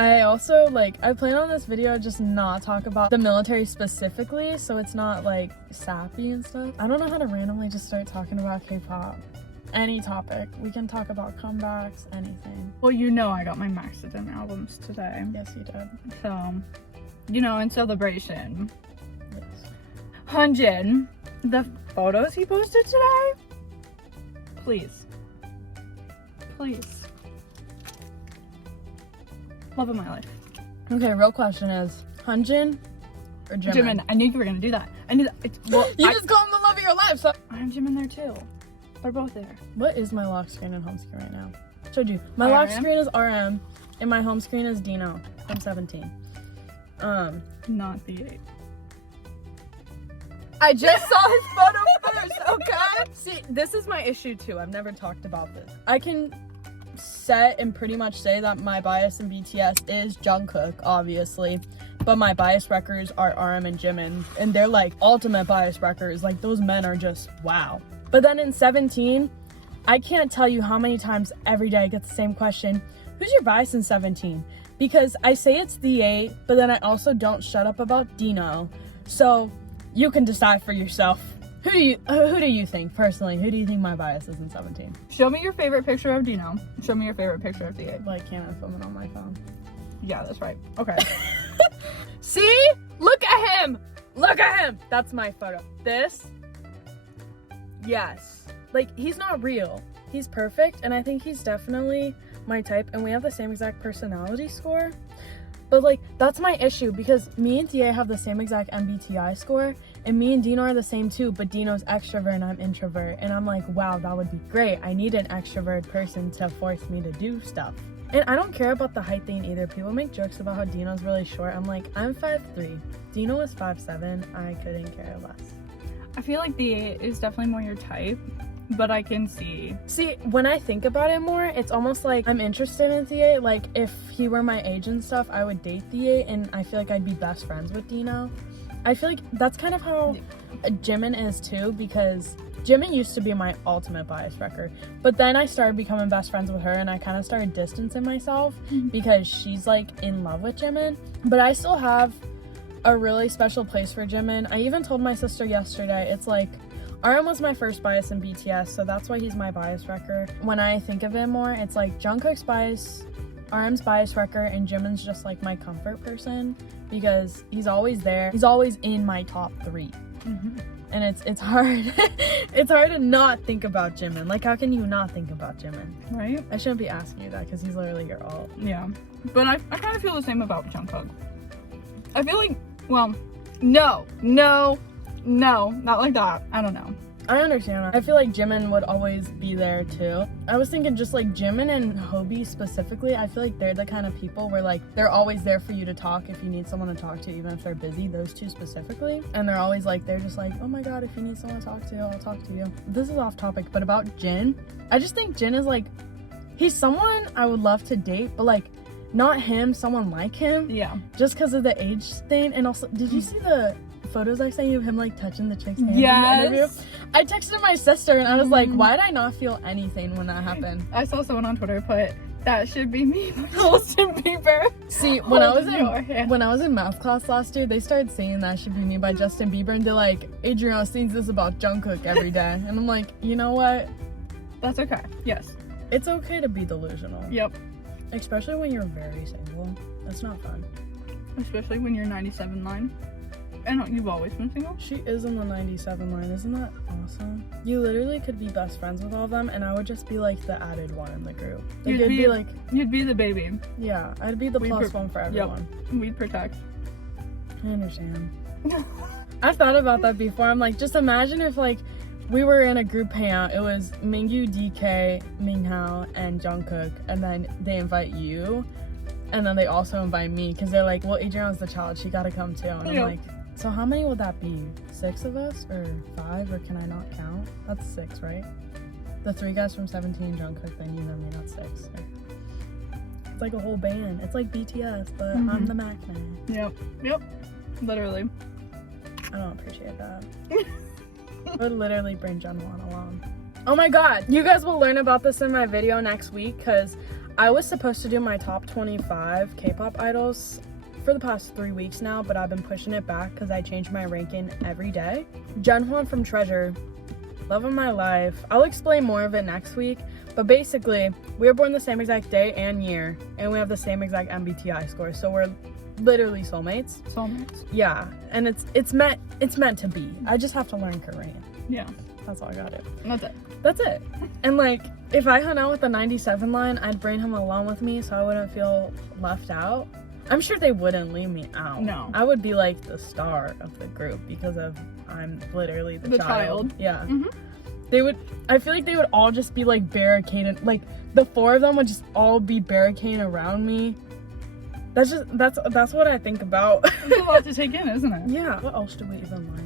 I also, like, I plan on this video just not talk about the military specifically, so it's not, like, sappy and stuff. I don't know how to randomly just start talking about K-pop. Any topic. We can talk about comebacks, anything. Well, you know I got my Maxident albums today. Yes, you did. So, you know, in celebration. Yes. Hyunjin, the photos he posted today? Please. Please. Love of my life. Okay, real question is, Hyunjin or Jimin? Jimin. I knew you were gonna do that. I knew that. Just call him the love of your life, so. I have Jimin there too. They're both there. What is my lock screen and home screen right now? Showed you. My lock screen is RM, and my home screen is Dino from 17. Not the 8. I just saw his photo first, okay? See, this is my issue too. I've never talked about this. I can set and pretty much say that my bias in BTS is Jungkook, obviously, but my bias wreckers are RM and Jimin, and they're like ultimate bias wreckers. Like, those men are just wow. But then in 17, I can't tell you how many times every day I get the same question: who's your bias in 17? Because I say it's the 8, but then I also don't shut up about Dino. So you can decide for yourself. Who do you think, personally, who do you think my bias is in 17? Show me your favorite picture of Dino. Show me your favorite picture of the 8. Why can't I film it on my phone? Yeah, that's right. Okay. See? Look at him! Look at him! That's my photo. This? Yes. Like, he's not real. He's perfect, and I think he's definitely my type, and we have the same exact personality score. But, like, that's my issue, because me and Thea have the same exact MBTI score, and me and Dino are the same too, but Dino's extrovert and I'm introvert. And I'm like, wow, that would be great. I need an extrovert person to force me to do stuff. And I don't care about the height thing either. People make jokes about how Dino's really short. I'm like, I'm 5'3". Dino is 5'7". I couldn't care less. I feel like the 8 is definitely more your type, but I can see. See, when I think about it more, it's almost like I'm interested in the 8. Like, if he were my age and stuff, I would date the 8, and I feel like I'd be best friends with Dino. I feel like that's kind of how Jimin is too, because Jimin used to be my ultimate bias wrecker, but then I started becoming best friends with her, and I kind of started distancing myself because she's like in love with Jimin. But I still have a really special place for Jimin. I even told my sister yesterday, it's like, RM was my first bias in BTS, so that's why he's my bias wrecker. When I think of it more, it's like Jungkook's bias, RM's bias wrecker, and Jimin's just like my comfort person, because he's always there. He's always in my top 3. And it's hard. It's hard to not think about Jimin. Like, how can you not think about Jimin? Right? I shouldn't be asking you that, because he's literally your alt. Yeah. But I kind of feel the same about Jungkook. I feel like, well, no, not like that. I don't know. I understand that. I feel like Jimin would always be there too. I was thinking just like Jimin and Hobie specifically, I feel like they're the kind of people where like they're always there for you to talk if you need someone to talk to, even if they're busy, those two specifically. And they're always like, they're just like, oh my god, if you need someone to talk to, I'll talk to you. This is off topic, but about Jin, I just think Jin is like, he's someone I would love to date, but like not him, someone like him. Yeah. Just because of the age thing. And also, did you see the photos I sent you of him like touching the chick's hand in the interview? I texted my sister and I was like, why did I not feel anything when that happened? I saw someone on Twitter put, that should be me, Justin Bieber. See, when I was in math class last year, they started saying that should be me by Justin Bieber, and they're like, Adriana sings this about Jungkook every day. And I'm like, you know what? That's okay. Yes. It's okay to be delusional. Yep. Especially when you're very single. That's not fun. Especially when you're 97 line. And you've always been single? She is in the 97 line. Isn't that awesome? You literally could be best friends with all of them, and I would just be like the added one in the group. Like, you'd be the baby. Yeah, I'd be the plus one for everyone. Yep. We'd protect. I understand. I've thought about that before. I'm like, just imagine if like we were in a group hangout. It was Mingyu, DK, Minghao, and Jungkook, and then they invite you, and then they also invite me because they're like, well, Adriana's the child, she gotta come too. And I'm like, so how many would that be? 6 of us, or 5, or can I not count? That's 6, right? The 3 guys from 17, Jungkook, then you and me, that's 6. Right? It's like a whole band. It's like BTS, but I'm the Mac man. Yep. Literally. I don't appreciate that. I would literally bring Jungwon along. Oh my god, you guys will learn about this in my video next week, because I was supposed to do my top 25 K-pop idols for the past 3 weeks now, but I've been pushing it back because I change my ranking every day. Junghoon from Treasure, love of my life. I'll explain more of it next week, but basically, we were born the same exact day and year, and we have the same exact MBTI score, so we're literally soulmates. Soulmates. Yeah, and it's meant to be. I just have to learn Korean. Yeah. That's all I got it. That's it. And like, if I hung out with the 97 line, I'd bring him along with me so I wouldn't feel left out. I'm sure they wouldn't leave me out. No. I would be like the star of the group because I'm literally the child. Yeah. Mm-hmm. I feel like they would all just be like barricaded. Like the 4 of them would just all be barricading around me. That's what I think about. It's a lot to take in, isn't it? Yeah. What else do we even like?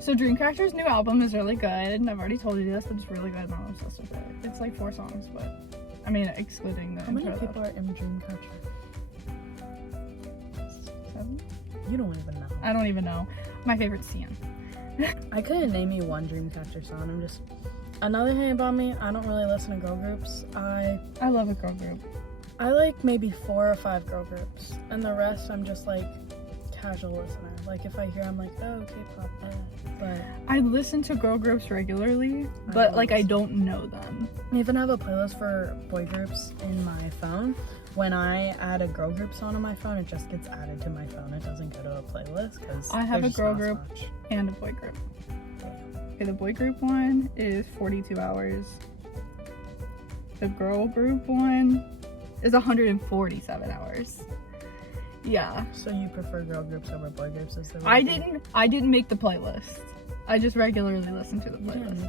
So Dreamcatcher's new album is really good, and I've already told you this, but it's really good and I'm obsessed with it. It's like 4 songs, but I mean, excluding the How many intro, people are in Dreamcatcher? 7? You don't even know. I don't even know. My favorite's Cian. I couldn't name you one Dreamcatcher song. Another thing about me, I don't really listen to girl groups. I love a girl group. I like maybe 4 or 5 girl groups, and the rest I'm just like casual listener. Like if I hear, I'm like, oh, K-pop, but I listen to girl groups regularly, but like I don't know them. I even have a playlist for boy groups in my phone. When I add a girl group song on my phone, it just gets added to my phone. It doesn't go to a playlist because I have a girl group and a boy group. Okay, the boy group one is 42 hours. The girl group one is 147 hours. Yeah. So you prefer girl groups over boy groups? Is the I didn't make the playlist. I just regularly listen to the playlist.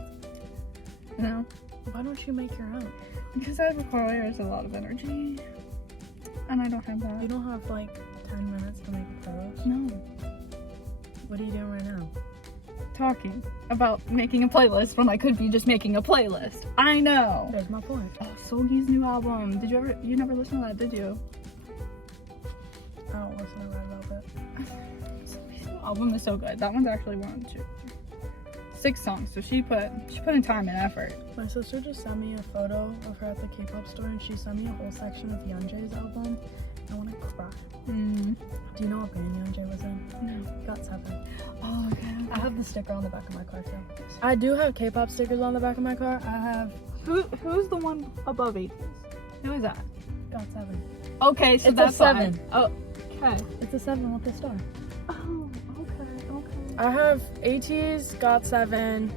No. Why don't you make your own? Because that requires a lot of energy. And I don't have that. You don't have like 10 minutes to make a playlist? No. What are you doing right now? Talking about making a playlist when I could be just making a playlist. I know. There's my point. Oh, SEOKJIN's new album. You never listened to that, did you? I don't listen to Red Velvet. SEOKJIN's new album is so good. That one's actually 1, 2, 6 songs. So she put in time and effort. My sister just sent me a photo of her at the Kpop store, and she sent me a whole section of Yeonjae's album. I want to cry. Do you know what band Yeonjae was in? No. GOT7. Oh, okay. I have the sticker on the back of my car too. I do have K-pop stickers on the back of my car. I have. Who's the one above 80s? Who is that? GOT7. Okay, so it's that's a 7. fine. Oh, okay. It's a 7 with a star. Oh, okay. I have ATEEZ, GOT7,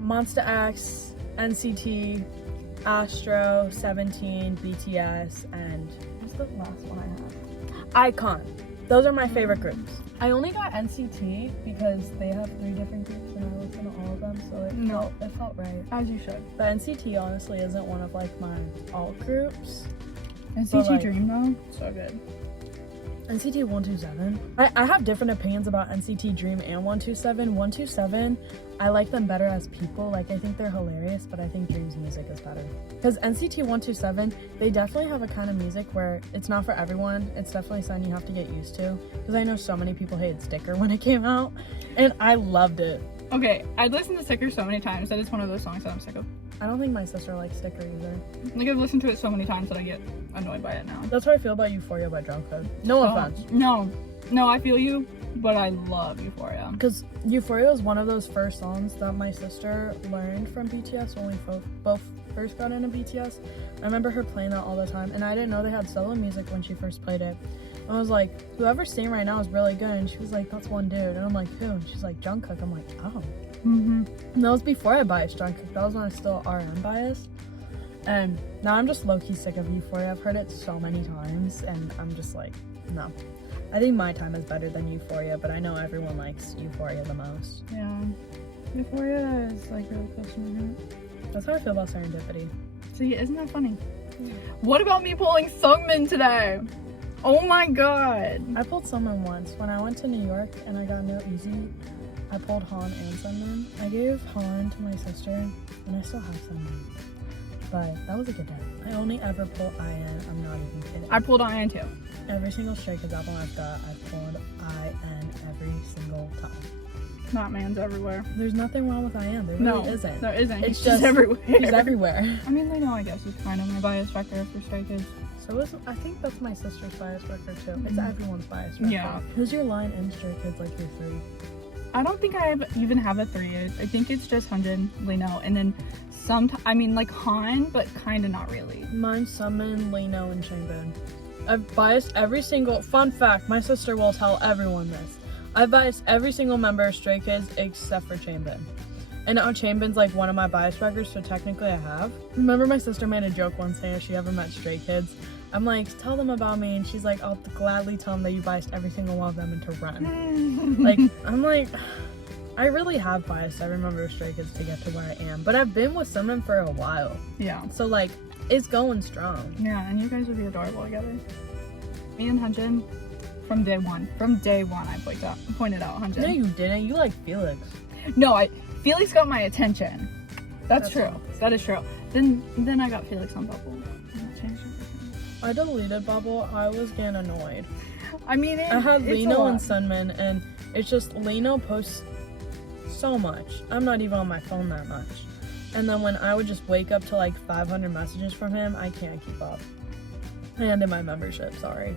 Monsta X, NCT, Astro, 17, BTS, and what's the last one I have? iKON. Those are my favorite groups. I only got NCT because they have 3 different groups and I listen to all of them, so it felt right. As you should. But NCT honestly isn't one of like my alt groups. NCT like, Dream though, so good. NCT 127. I have different opinions about NCT Dream and 127. 127, I like them better as people. Like, I think they're hilarious, but I think Dream's music is better. Because NCT 127, they definitely have a kind of music where it's not for everyone. It's definitely something you have to get used to. Because I know so many people hated Sticker when it came out, and I loved it. Okay, I'd listened to Sticker so many times that it's one of those songs that I'm sick of. I don't think my sister likes Sticker either. Like, I've listened to it so many times that I get annoyed by it now. That's how I feel about Euphoria by Jungkook. No offense. No, I feel you, but I love Euphoria. Because Euphoria is one of those first songs that my sister learned from BTS when we both first got into BTS. I remember her playing that all the time, and I didn't know they had solo music when she first played it. I was like, whoever's singing right now is really good, and she was like, that's one dude, and I'm like, who? And she's like, Jungkook. I'm like, oh. And that was before I biased Jungkook. That was when I was still RM biased. And now I'm just low-key sick of Euphoria. I've heard it so many times, and I'm just like, no. I think My Time is better than Euphoria, but I know everyone likes Euphoria the most. Yeah. Euphoria is like really close to my heart. That's how I feel about Serendipity. See, isn't that funny? Yeah. What about me pulling Sungmin today? Oh my god. I pulled Sungmin once. When I went to New York and I got No Easy, I pulled Han and Sungmin. I gave Han to my sister, and I still have Sungmin. But that was a good day. I only ever pull IN. I'm not even kidding. I pulled IN too. Every single Stray Kids album I've got, I've pulled IN every single time. Not man's everywhere. There's nothing wrong with I am. There really isn't. There isn't. It's He's just everywhere. He's everywhere. I mean, Lino, I guess, is kind of my bias wrector for Stray Kids. So I think that's my sister's bias record too. It's everyone's bias record. Yeah. Who's your line in Stray Kids, like your 3? I don't think I even have a 3. I think it's just Hyunjin, Lino, and then like Han, but kind of not really. Mine's Summon, Lino, and Changbin. I've biased every single, fun fact, my sister will tell everyone this. I've biased every single member of Stray Kids except for Changbin. And now Changbin's like one of my bias records, so technically I have. Remember my sister made a joke once saying she ever met Stray Kids. I'm like, tell them about me, and she's like, I'll gladly tell them that you biased every single one of them into Ren. Like, I'm like, I really have biased every member of Stray Kids to get to where I am, but I've been with someone for a while. Yeah. So like, it's going strong. Yeah, and you guys would be adorable together. Me and Hyunjin, from day one, I pointed out Hyunjin. No, you didn't. You like Felix. No, Felix got my attention. That's true. That is true. Then I got Felix on Bubble. I deleted Bubble. I was getting annoyed. I mean, I had Lino and Sunmin, and it's just Lino posts so much. I'm not even on my phone that much. And then when I would just wake up to like 500 messages from him, I can't keep up. And in my membership, sorry.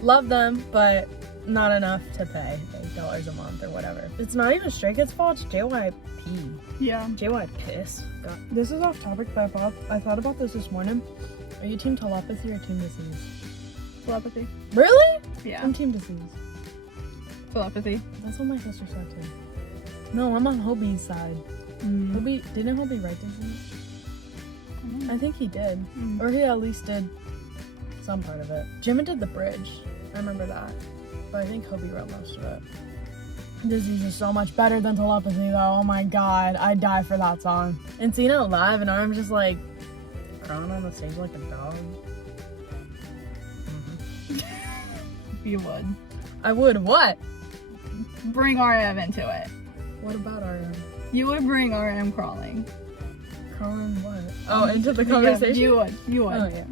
Love them, but not enough to pay $8 a month or whatever. It's not even Stray Kids' fault, it's JYP. Yeah. JYP piss. God. This is off topic, but I thought about this morning. Are you team telepathy or team disease? Telepathy. Really? Yeah. I'm team disease. Telepathy. That's what my sister said too. No, I'm on Hobie's side. Didn't Hobie write disease? I think he did. Or he at least did some part of it. Jimin did the bridge. I remember that. But I think Hobie wrote most of it. Disease is so much better than telepathy though. Oh my god. I'd die for that song. And seeing it live and I'm just like crawling on the stage like a dog. You would. I would what? Bring RM into it. What about RM? You would bring RM crawling. Crawling what? Oh, into the conversation? Yeah, you would. Oh, yeah.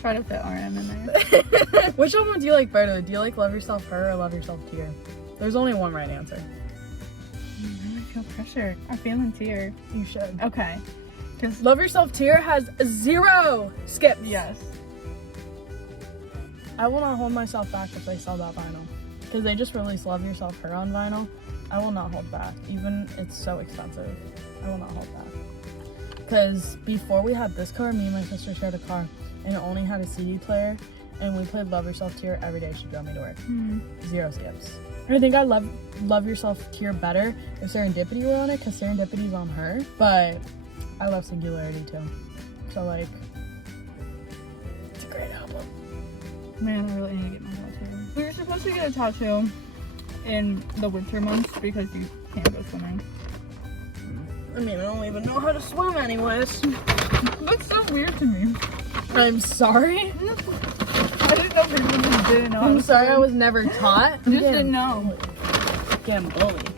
Try to fit RM in there. Which one do you like better? Do you like Love Yourself Her or Love Yourself Tear? There's only one right answer. I feel pressure. I'm feeling Tear. You should. Okay. Because Love Yourself Tear has 0 skips. Yes. I will not hold myself back if they sell that vinyl. Because they just released Love Yourself Her on vinyl. I will not hold back. Even it's so expensive. I will not hold back. Because before we had this car, me and my sister shared a car. And it only had a CD player. And we played Love Yourself Tear every day she drove me to work. 0 skips. I think I love Yourself Tear better if Serendipity were on it. Because Serendipity's on her. But I love Singularity too. So like, it's a great album. Man, I really need to get my tattoo. We were supposed to get a tattoo in the winter months because you can't go swimming. I mean, I don't even know how to swim anyways. That's so weird to me. I'm sorry? I didn't know people just didn't know. I'm sorry, I was never taught. I just didn't know. Getting bullied.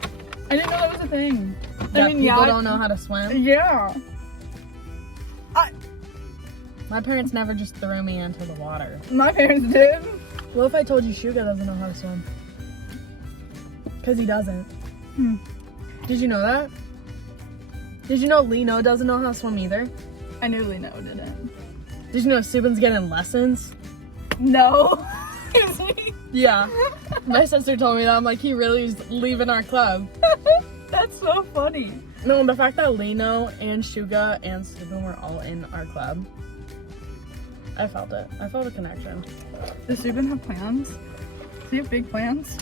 I didn't know that was a thing. That people don't know how to swim? Yeah. My parents never just threw me into the water. My parents did. What if I told you Suga doesn't know how to swim? Because he doesn't. Did you know that? Did you know Lino doesn't know how to swim either? I knew Lino didn't. Did you know Subin's getting lessons? No. Is he? Yeah. My sister told me that. I'm like, he really is leaving our club. That's so funny. No, the fact that Lino and Suga and Subin were all in our club, I felt it. I felt a connection. Does Subin have plans? Does he have big plans?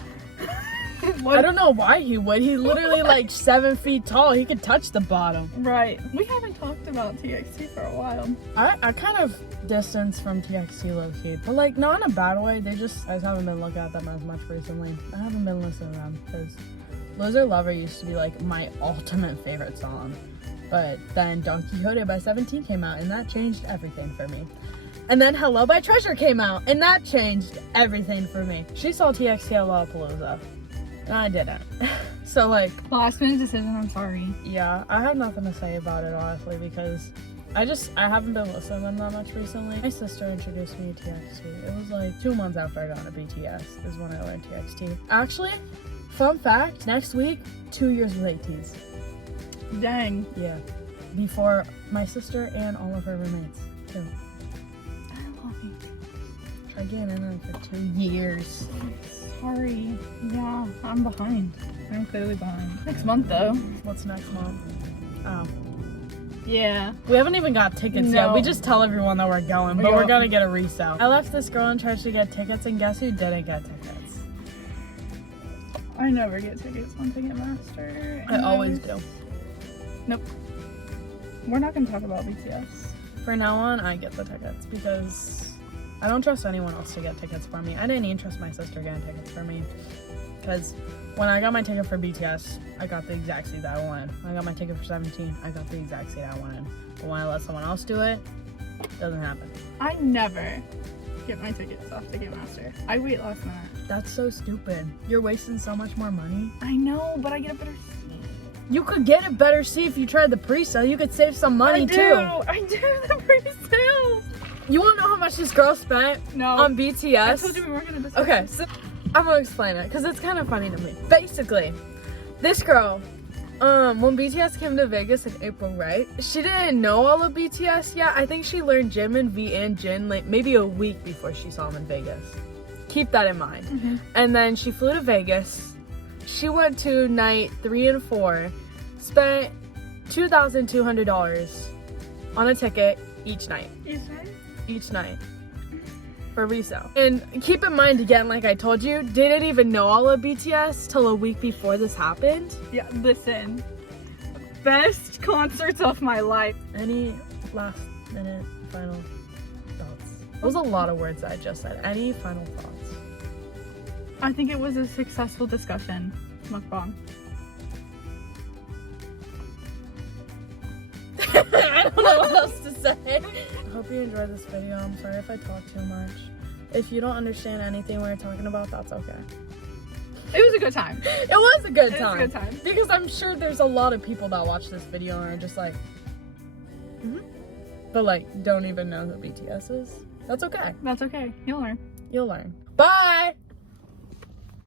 I don't know why he would. He's literally like 7 feet tall. He could touch the bottom. Right. We haven't talked about TXT for a while. I kind of distanced from TXT low-key, but like not in a bad way. I just haven't been looking at them as much recently. I haven't been listening to them because Loser Lover used to be like my ultimate favorite song. But then Don Quixote by 17 came out and that changed everything for me. And then Hello by Treasure came out and that changed everything for me. She saw TXT at Lollapalooza. And I didn't. So like, last minute decision, I'm sorry. Yeah, I have nothing to say about it honestly because I haven't been listening to them that much recently. My sister introduced me to TXT. It was like 2 months after I got into BTS is when I learned TXT. Actually, Fun fact, next week, 2 years with ATs. Dang. Yeah. Before my sister and all of her roommates, too. I love you. Try getting in them for 2 years. Sorry. Yeah, I'm behind. I'm clearly behind. Next month, though. What's next month? Oh. Yeah. We haven't even got tickets No. yet. We just tell everyone that we're going, but Yeah. we're gonna get a resale. I left this girl in church to get tickets, and guess who didn't get tickets? I never get tickets on Ticketmaster. I always do. Nope. We're not gonna talk about BTS. For now on, I get the tickets because I don't trust anyone else to get tickets for me. I didn't even trust my sister getting tickets for me because when I got my ticket for BTS, I got the exact seat that I wanted. When I got my ticket for 17, I got the exact seat I wanted. But when I let someone else do it, it doesn't happen. I never get my tickets off Ticketmaster. I wait last minute. That's so stupid. You're wasting so much more money. I know, but I get a better seat. You could get a better seat if you tried the pre-sale. You could save some money too. I do the pre-sales. You want to know how much this girl spent No. on BTS? I told you we weren't gonna discuss. Okay, so I'm gonna explain it because it's kind of funny to me. Basically, this girl, when BTS came to Vegas in April, right? She didn't know all of BTS yet. I think she learned Jimin, V, and Jin like maybe a week before she saw them in Vegas. Keep that in mind. Mm-hmm. And then she flew to Vegas. She went to night 3 and 4, spent $2,200 on a ticket each night. Each night for resale. And keep in mind again, like I told you, didn't even know all of BTS till a week before this happened. Yeah, listen. Best concerts of my life. Any last minute final thoughts? That was a lot of words that I just said. Any final thoughts? I think it was a successful discussion. Mukbang. I don't know what else to say. I hope you enjoyed this video. I'm sorry if I talk too much. If you don't understand anything we're talking about, that's okay. It was a good time. It was a good It time. was a good time. Because I'm sure there's a lot of people that watch this video and are just like, but like don't even know who BTS is. That's okay. That's okay. You'll learn. You'll learn. Bye!